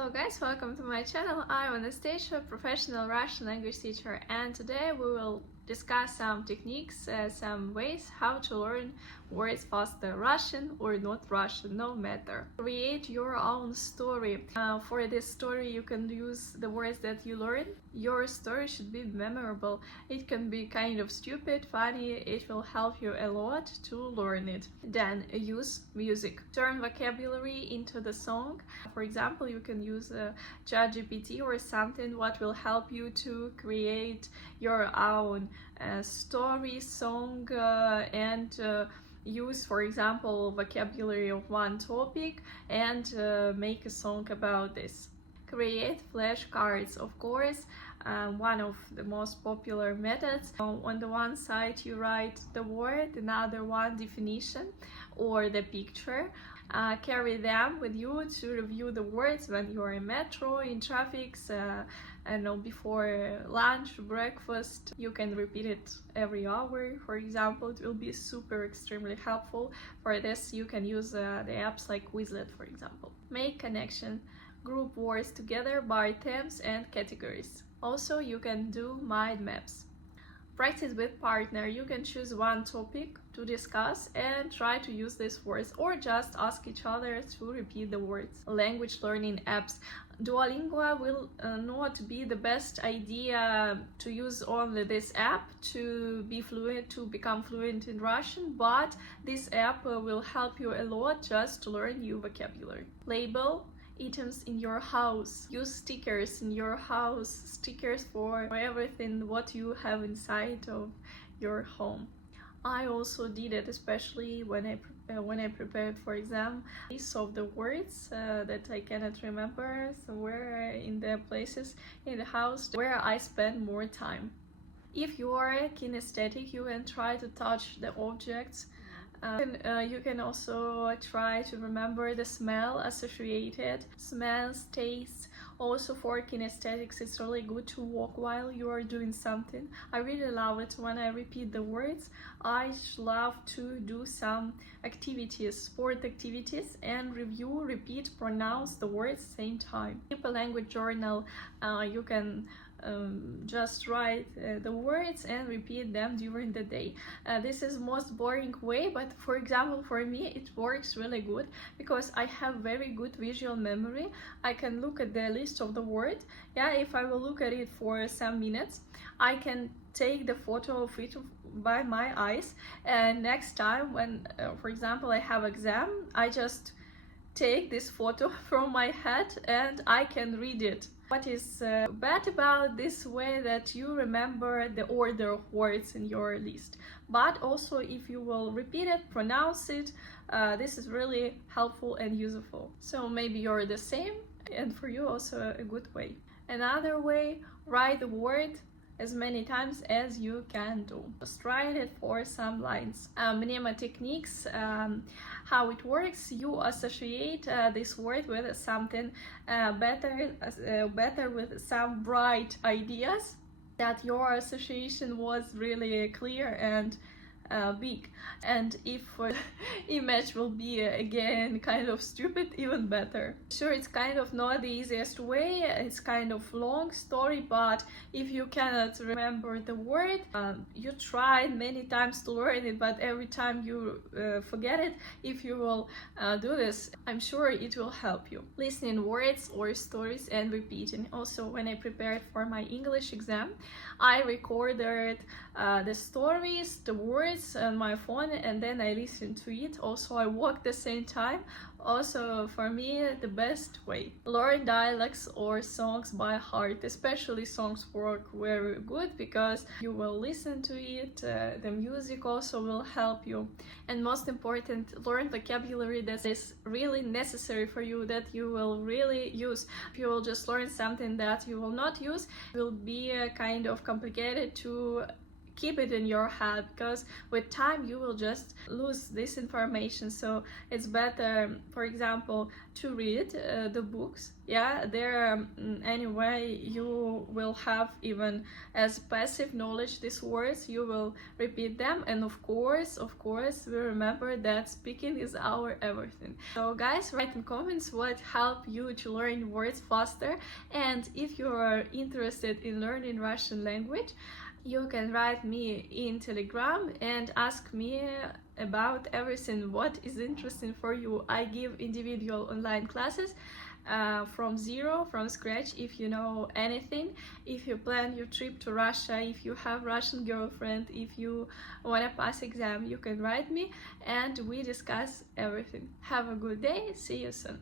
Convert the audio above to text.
Hello guys, welcome to my channel. I'm Anastasia, professional Russian language teacher, and today we will discuss some techniques, some ways how to learn words faster, Russian or not Russian, no matter. Create your own story. For this story you can use the words that you learn. Your story should be memorable. It can be kind of stupid, funny, it will help you a lot to learn it. Then use music. Turn vocabulary into the song. For example, you can use ChatGPT or something what will help you to create your own story, song, and use, for example, vocabulary of one topic and make a song about this. Create flashcards, of course, one of the most popular methods. On the one side you write the word, another one definition or the picture. Carry them with you to review the words when you are in metro, in traffic, before lunch, breakfast. You can repeat it every hour, for example. It will be extremely helpful. For this you can use the apps like Quizlet, for example. Make connection. Group words together by themes and categories. Also you can do mind maps. Practice with partner. You can choose one topic to discuss and try to use these words, or just ask each other to repeat the words. Language learning apps. Duolingo will not be the best idea to use only this app to become fluent in Russian, but this app will help you a lot just to learn new vocabulary. Label items in your house. Use stickers in your house, stickers for everything what you have inside of your home. I also did it, especially when I prepared for exam. List of the words that I cannot remember somewhere in the places in the house where I spend more time. If you are kinesthetic, you can try to touch the objects. You can also try to remember the smell associated, smells, tastes. Also for kinesthetics, it's really good to walk while you are doing something. I really love it when I repeat the words. I love to do some activities, sport activities, and review, repeat, pronounce the words same time. Keep a language journal. You can just write the words and repeat them during the day. This is most boring way, but for example for me it works really good because I have very good visual memory. I can look at the list of the word. If I will look at it for some minutes, I can take the photo of it by my eyes, and next time when for example I have exam, I just take this photo from my head and I can read it. What is bad about this way that you remember the order of words in your list, but also if you will repeat it, pronounce it, this is really helpful and useful. So maybe you're the same, and for you also a good way. Another way, write the word as many times as you can do. Just write it for some lines. Mnemonics techniques, how it works: you associate this word with something better with some bright ideas, that your association was really clear and big. And if image will be again kind of stupid, even better. Sure, it's kind of not the easiest way, it's kind of long story, but if you cannot remember the word, you tried many times to learn it, but every time you forget it. If you will do this, I'm sure it will help you. Listening words or stories and repeating. Also, when I prepared for my English exam, I recorded the stories, the words on my phone, and then I listened to it. Also, I walked the same time. Also, for me, the best way. Learn dialects or songs by heart. Especially songs work very good because you will listen to it. The music also will help you. And most important, learn vocabulary that is really necessary for you, that you will really use. If you will just learn something that you will not use, it will be kind of complicated to keep it in your head, because with time you will just lose this information. So it's better, for example, to read the books. Yeah, there anyway you will have even as passive knowledge these words, you will repeat them, and of course we remember that speaking is our everything. So guys, write in comments what helped you to learn words faster, and if you are interested in learning Russian language, you can write me in Telegram and ask me about everything what is interesting for you. I give individual online classes from zero, from scratch. If you know anything, if you plan your trip to Russia, if you have Russian girlfriend, if you want to pass exam, you can write me and we discuss everything. Have a good day, see you soon.